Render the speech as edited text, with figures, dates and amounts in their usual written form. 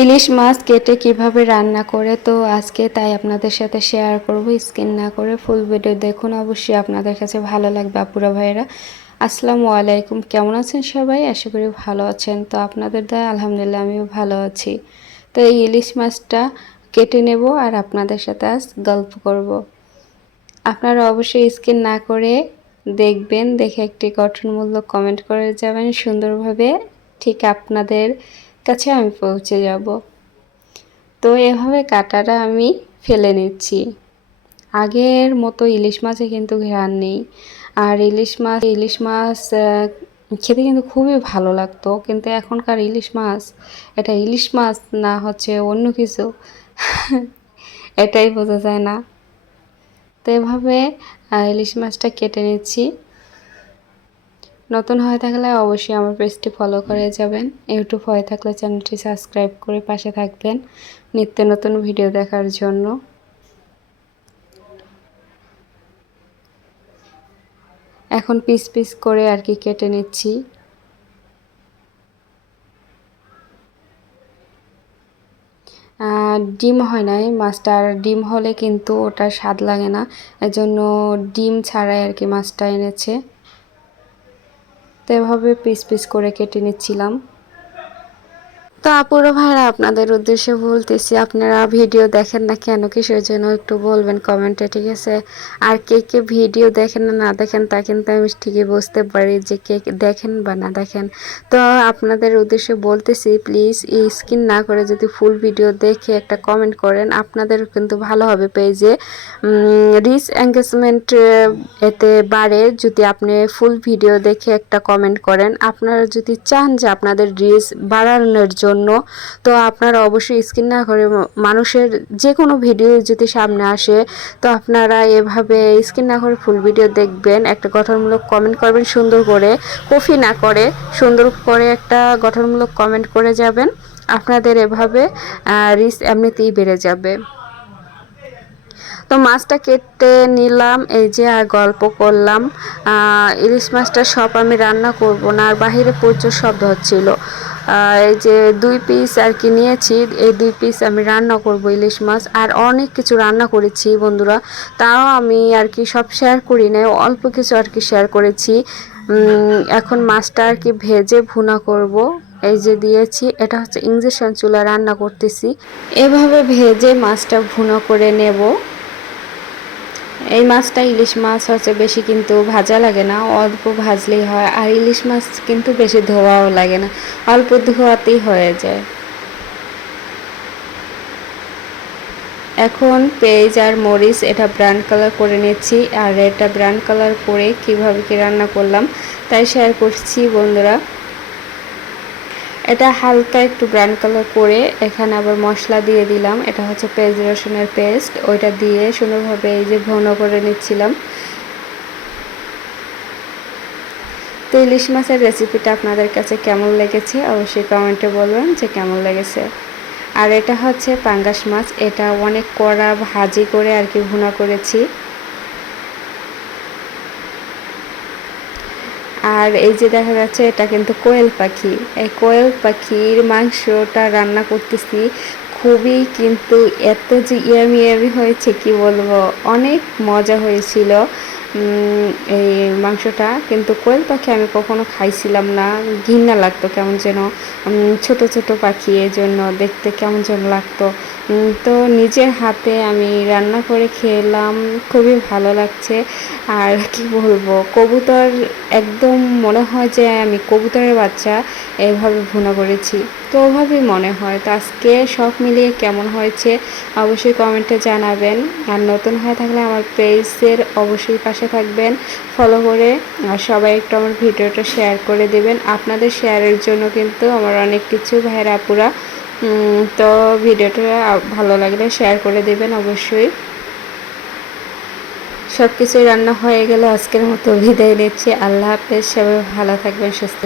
ইলিশ মাছ কেটে কিভাবে রান্না করে তো আজকে তাই আপনাদের সাথে শেয়ার করব। স্কিপ না করে ফুল ভিডিও দেখুন, অবশ্যই আপনাদের কাছে ভালো লাগবে আপুরা ভাইয়েরা। আসসালামু আলাইকুম, কেমন আছেন সবাই? আশা করি ভালো আছেন। তো আপনাদের দয়া আলহামদুলিল্লাহ আমিও ভালো আছি। তো এই ইলিশ মাছটা কেটে নেব আর আপনাদের সাথে আজ গল্প করব। আপনারা অবশ্যই স্কিপ না করে দেখবেন, দেখে একটি গঠনমূলক কমেন্ট করে যাবেন সুন্দরভাবে, ঠিক আপনাদের কাছে আমি পৌঁছে যাব। তো এভাবে কাঁটাটা আমি ফেলে নিচ্ছি। আগের মতো ইলিশ মাছে কিন্তু ঘ্রাণ নেই। আর ইলিশ মাছ খেতে কিন্তু খুবই ভালো লাগতো, কিন্তু এখনকার ইলিশ মাছ, এটা ইলিশ মাছ না হচ্ছে অন্য কিছু এটাই বোঝা যায় না। তো এভাবে ইলিশ মাছটা কেটে নিচ্ছি। নতুন হয়ে থাকলে অবশ্যই আমার পেজটি ফলো করে যাবেন। ইউটিউব হয়ে থাকলে চ্যানেলটি সাবস্ক্রাইব করে পাশে থাকবেন নিত্য নতুন ভিডিও দেখার জন্য। এখন পিস পিস করে আর কি কেটে নিচ্ছি। ডিম হয় নাই মাছটা, আর ডিম হলে কিন্তু ওটা স্বাদ লাগে না, এজন্য ডিম ছাড়াই আর কি মাছটা এনেছে। তো এভাবে পিস পিস করে কেটে নিচ্ছিলাম। তো আপুরা ভাইরা, আপনাদের উদ্দেশ্যে বলতেছি, আপনারা ভিডিও দেখেন না কেন, কিসের জন্য একটু বলবেন কমেন্টে, ঠিক আছে? আর কে কে ভিডিও দেখেন না না দেখেন তা কিন্তু আমি ঠিকই বুঝতে পারি যে কে দেখেন বা না দেখেন। তো আপনাদের উদ্দেশ্যে বলতেছি, প্লিজ স্কিপ না করে যদি ফুল ভিডিও দেখে একটা কমেন্ট করেন, আপনাদের কিন্তু ভালো হবে। পেজে রিচ এঙ্গেজমেন্ট এতে বাড়ে যদি আপনি ফুল ভিডিও দেখে একটা কমেন্ট করেন। আপনারা যদি চান যে আপনাদের রিচ বাড়ানোর জন্য, তো আপনারা অবশ্যই স্কিপ না করে মানুষের যে কোনো ভিডিও যদি সামনে আসে, তো আপনারা এভাবে স্কিপ না করে ফুল ভিডিও দেখবেন, একটা গঠনমূলক কমেন্ট করবেন সুন্দর করে, কপি না করে সুন্দর করে একটা গঠনমূলক কমেন্ট করে যাবেন। আপনাদের এভাবে রিচ এমনিতেই বেড়ে যাবে। তো মাছটা কেটে নিলাম, এই যে, আর গল্প করলাম। ইলিশ মাছটা সব আমি রান্না করব না, আর বাহিরে প্রচুর শব্দ হচ্ছিল। এই যে 2 পিস আর কি নিয়েছি, এই 2 পিস আমি রান্না করব ইলিশ মাছ। আর অনেক কিছু রান্না করেছি বন্ধুরা, তাও আমি আর কি সব শেয়ার করি না, অল্প কিছু আর কি শেয়ার করেছি। এখন মাছটা আর কি ভেজে ভুনা করব। এই যে দিয়েছি, এটা হচ্ছে ইঞ্জেকশন চুলা রান্না করতেছি। এভাবে ভেজে মাছটা ভুনা করে নেব। এই মাছটা ইলিশ মাছ হচ্ছে বেশি কিন্তু ভাজা লাগে না, অল্প ভাজলেই হয়। আর ইলিশ মাছ কিন্তু বেশি ধোয়াও লাগে না, অল্প ধোয়াতেই হয়ে যায়। এখন পেঁয়াজ আর মরিচ এটা ব্রাউন কালার করে নিচ্ছি। আর এটা ব্রাউন কালার করে কিভাবে কি রান্না করলাম তাই শেয়ার করছি বন্ধুরা। এটা হালকা একটু ব্রাউন কালার করে এখানে আবার মশলা দিয়ে দিলাম। এটা হচ্ছে পেঁয়াজ রসুনের পেস্ট, ওইটা দিয়ে সুন্দরভাবে এই যে ঘন করে নিচ্ছিলাম। তো ইলিশ মাছের রেসিপিটা আপনাদের কাছে কেমন লেগেছে অবশ্যই কমেন্টে বলবেন যে কেমন লেগেছে। আর এটা হচ্ছে পাঙ্গাস মাছ, এটা অনেক কড়া ভাজি করে আর কি ভুনা করেছি। আর এই যে দেখা যাচ্ছে এটা কিন্তু কোয়েল পাখি, এই কোয়েল পাখির মাংসটা রান্না করতেছি। খুবই কিন্তু এত যে ইয়ামি ইয়ামি হয়েছে কি বলবো, অনেক মজা হয়েছিল এই মাংসটা। কিন্তু কোয়েল পাখি আমি কখনো খাইছিলাম না, ঘৃণা লাগতো কেমন যেন, ছোট ছোট পাখি, এই জন্য দেখতে কেমন যেন লাগতো। তো নিজের হাতে আমি রান্না করে খেলাম, খুবই ভালো লাগছে। আর কি বলবো, কবুতর একদম মনে হয় যে আমি কবুতরের বাচ্চা এভাবে ভুনা করেছি, তো ওভাবেই মনে হয়। তো আজকে সব মিলিয়ে কেমন হয়েছে অবশ্যই কমেন্টে জানাবেন। আর নতুন হয়ে থাকলে আমার পেজের অবশ্যই পাশে থাকবেন ফলো করে, আর সবাই একটু আমার ভিডিওটা শেয়ার করে দেবেন। আপনাদের শেয়ারের জন্য কিন্তু আমার অনেক কিছু ভাইরা আপুরা, তো ভিডিওটা ভালো লাগলে শেয়ার করে দেবেন অবশ্যই। সব কিছুই রান্না হয়ে গেল, আজকের মতো বিদায় নিচ্ছি। আল্লাহ হাফেজ, সবাই ভালো থাকবেন, সুস্থ